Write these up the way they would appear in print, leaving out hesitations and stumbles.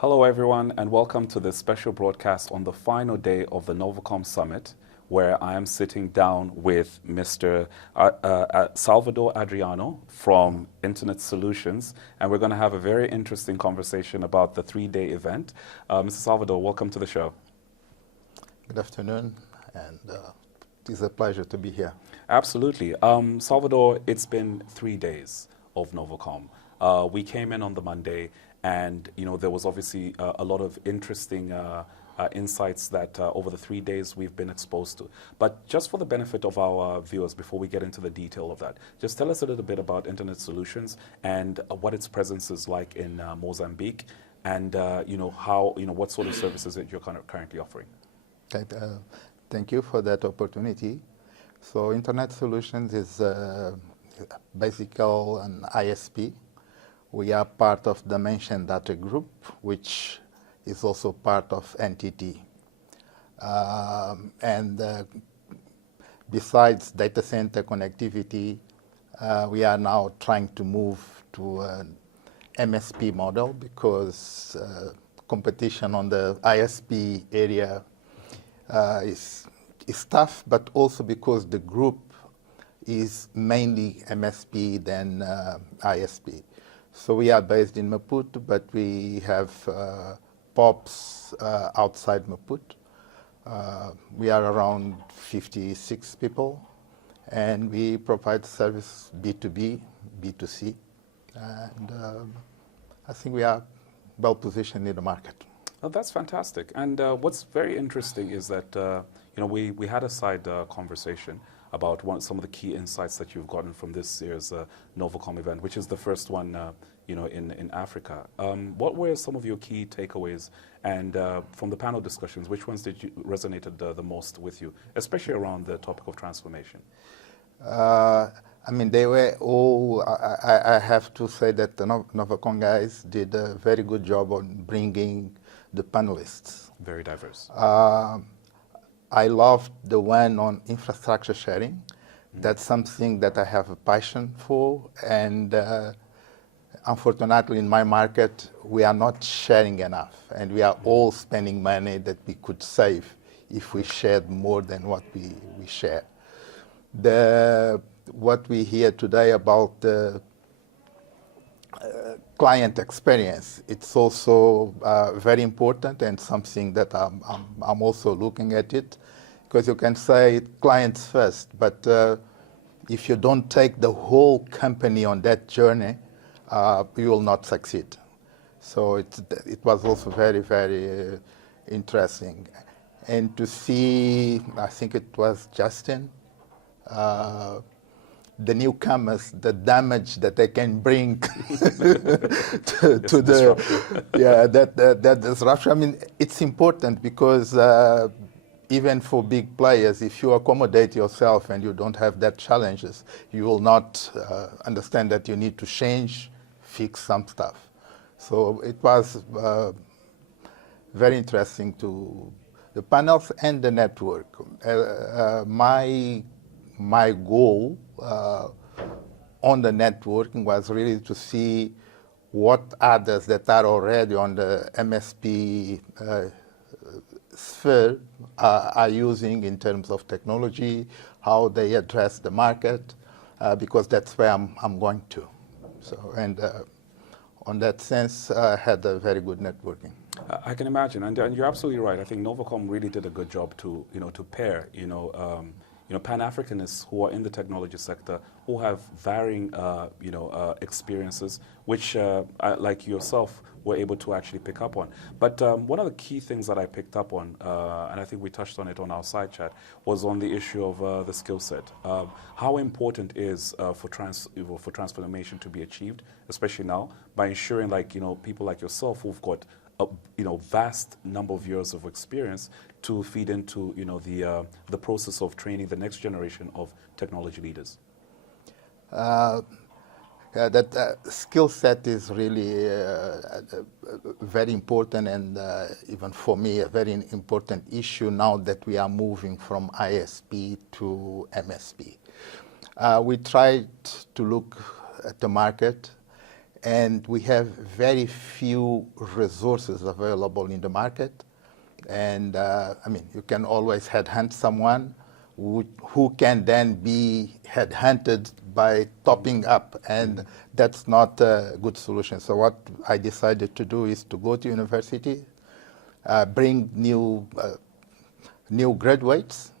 Hello everyone and welcome to this special broadcast on the final day of the Novacom Summit, where I am sitting down with Mr. Salvador Adriano from Internet Solutions, and we're going to have a very interesting conversation about the three-day event. Mr. Salvador, welcome to the show. Good afternoon, and it is a pleasure to be here. Absolutely. Salvador, it's been 3 days of Novacom. We came in on the Monday, and there was obviously a lot of interesting insights that over the 3 days we've been exposed to. But just for the benefit of our viewers, before we get into the detail of that, just tell us a little bit about Internet Solutions and what its presence is like in Mozambique, and what sort of services that you're currently offering. Thank you for that opportunity. So Internet Solutions is basically an ISP. We are part of Dimension Data Group, which is also part of NTT. Besides data center connectivity, we are now trying to move to an MSP model because competition on the ISP area is tough, but also because the group is mainly MSP than ISP. So we are based in Maputo, but we have POPs outside Maputo. We are around 56 people, and we provide service B2B, B2C, and I think we are well positioned in the market. Oh, that's fantastic. And what's very interesting is that we had a side conversation about some of the key insights that you've gotten from this year's Novacom event, which is the first one in Africa. What were some of your key takeaways? And from the panel discussions, which ones did you resonated the most with you, especially around the topic of transformation? They were all, I have to say that the Novacom guys did a very good job on bringing the panelists. Very diverse. I loved the one on infrastructure sharing. That's something that I have a passion for, and unfortunately in my market we are not sharing enough, and we are all spending money that we could save if we shared more than what we share. What we hear today about the client experience, it's also very important, and something that I'm also looking at it, because you can say clients first, but if you don't take the whole company on that journey, you will not succeed. So it was also very, very interesting. And to see, I think it was Justin, the newcomers, the damage that they can bring to that disruption. It's important because even for big players, if you accommodate yourself and you don't have that challenges, you will not understand that you need to change, fix some stuff. So it was very interesting to the panels and the network. My goal on the networking was really to see what others that are already on the MSP sphere are using in terms of technology, how they address the market, because that's where I'm going to. So, and on that sense, I had a very good networking. I can imagine, and you're absolutely right. I think Novacom really did a good job to pair Pan-Africanists who are in the technology sector, who have varying experiences, which like yourself were able to actually pick up on. But one of the key things that I picked up on, and I think we touched on it on our side chat, was on the issue of the skill set. How important is for transformation to be achieved, especially now, by ensuring people like yourself who've got vast number of years of experience to feed into the process of training the next generation of technology leaders. That skill set is really very important, and even for me a very important issue now that we are moving from ISP to MSP. We tried to look at the market, and we have very few resources available in the market. And I mean, you can always headhunt someone who can then be headhunted by topping up, and that's not a good solution. So what I decided to do is to go to university, bring new graduates,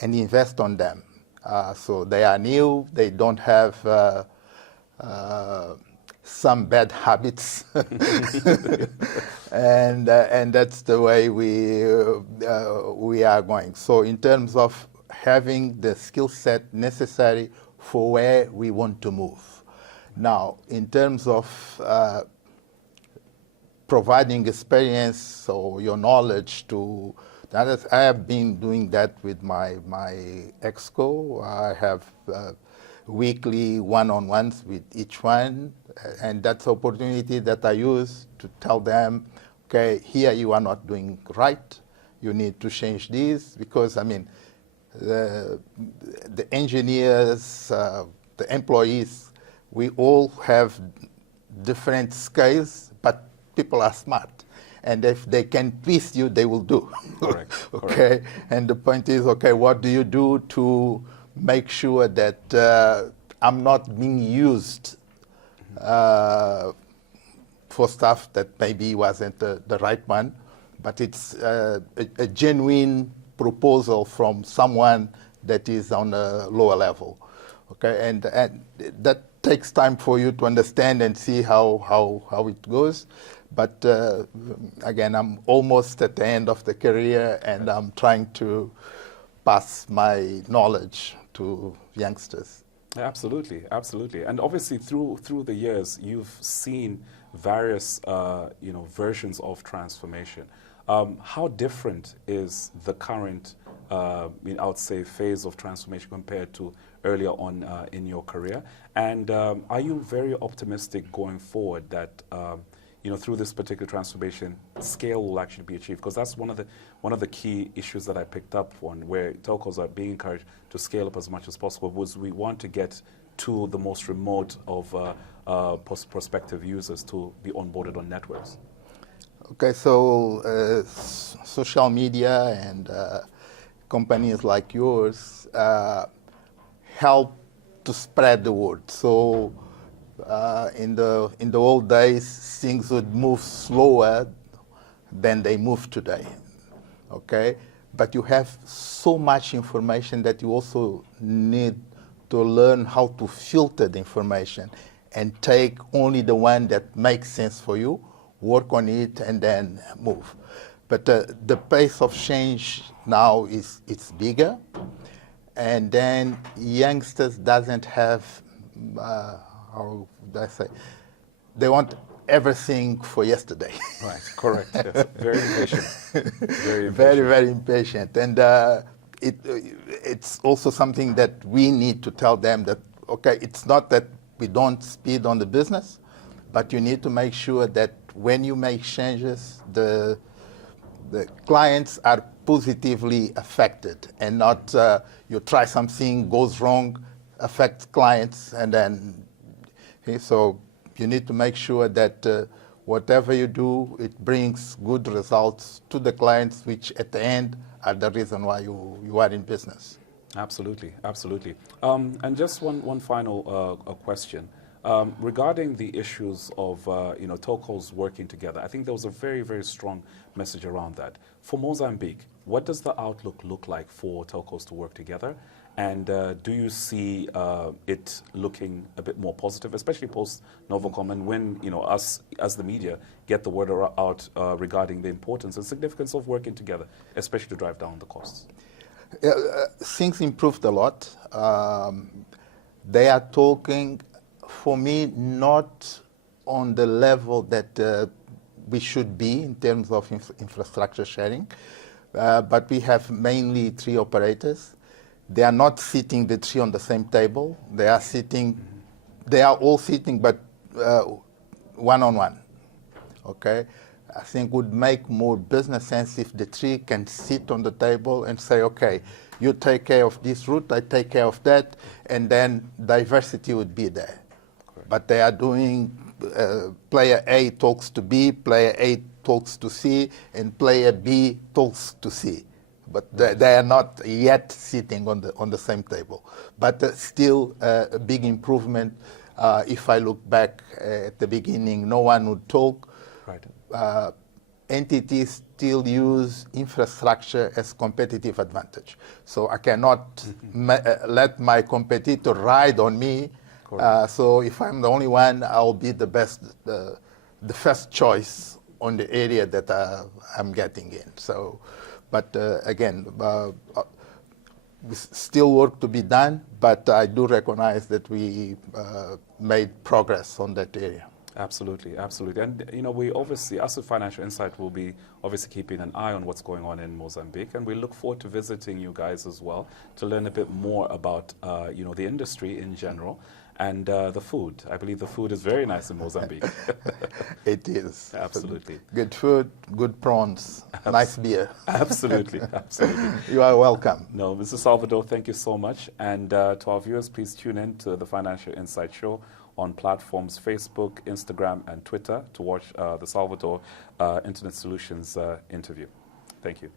and invest on them. So they are new, they don't have some bad habits, and that's the way we are going. So in terms of having the skill set necessary for where we want to move. Now, in terms of providing experience or your knowledge to others, I have been doing that with my exco. I have weekly one-on-ones with each one, and that's opportunity that I use to tell them, okay, here you are not doing right, you need to change this, because I mean, the engineers, the employees, we all have different scales, but people are smart. And if they can twist you, they will do. Correct. Okay. Correct. And the point is, okay, what do you do to make sure that I'm not being used for stuff that maybe wasn't the right one, but it's a genuine proposal from someone that is on a lower level. Okay, and that takes time for you to understand and see how it goes. But again, I'm almost at the end of the career, and I'm trying to pass my knowledge to youngsters. Absolutely, absolutely. And obviously through the years, you've seen various versions of transformation. How different is the current, I would say, phase of transformation compared to earlier on in your career? And are you very optimistic going forward that through this particular transformation, scale will actually be achieved? Because that's one of the key issues that I picked up on, where telcos are being encouraged to scale up as much as possible, was we want to get to the most remote of prospective users to be onboarded on networks. Okay, so social media and companies like yours help to spread the word. So in the old days, things would move slower than they move today. Okay, but you have so much information that you also need to learn how to filter the information and take only the one that makes sense for you, work on it, and then move. But the pace of change now it's bigger, and then youngsters doesn't have, how do I say, they want everything for yesterday. Right, correct. Yes. Very impatient. Very impatient. Very impatient. And it's also something that we need to tell them that, okay, it's not that we don't speed on the business, but you need to make sure that when you make changes, the clients are positively affected, and not you try something, goes wrong, affects clients, and then, okay, so you need to make sure that whatever you do, it brings good results to the clients, which at the end are the reason why you are in business. Absolutely, absolutely. And just one final question. Regarding the issues of telcos working together, I think there was a very, very strong message around that. For Mozambique, what does the outlook look like for telcos to work together? And do you see it looking a bit more positive, especially post Novacom, and when us as the media get the word out regarding the importance and significance of working together, especially to drive down the costs? Things improved a lot. They are talking, for me, not on the level that we should be in terms of infrastructure sharing, but we have mainly 3 operators. They are not sitting the 3 on the same table. They are sitting, they are all sitting, but one-on-one. Okay, I think would make more business sense if the 3 can sit on the table and say, okay, you take care of this route, I take care of that, and then diversity would be there. Correct. But they are doing player A talks to B, player A talks to C, and player B talks to C. But they are not yet sitting on the same table. But still a big improvement. If I look back at the beginning, no one would talk. Right. Entities still use infrastructure as competitive advantage. So I cannot let my competitor ride on me. So if I'm the only one, I'll be the best, the first choice on the area that I'm getting in. So, but again, still work to be done, but I do recognize that we made progress on that area. Absolutely, absolutely. And, you know, we obviously, us at Financial Insight will be obviously keeping an eye on what's going on in Mozambique. And we look forward to visiting you guys as well to learn a bit more about, you know, the industry in general and the food. I believe the food is very nice in Mozambique. It is. Absolutely. Good food, good prawns, nice beer. Absolutely, absolutely. You are welcome. No, Mr. Salvador, thank you so much. And to our viewers, please tune in to the Financial Insight Show on platforms Facebook, Instagram, and Twitter to watch the Salvador Internet Solutions interview. Thank you.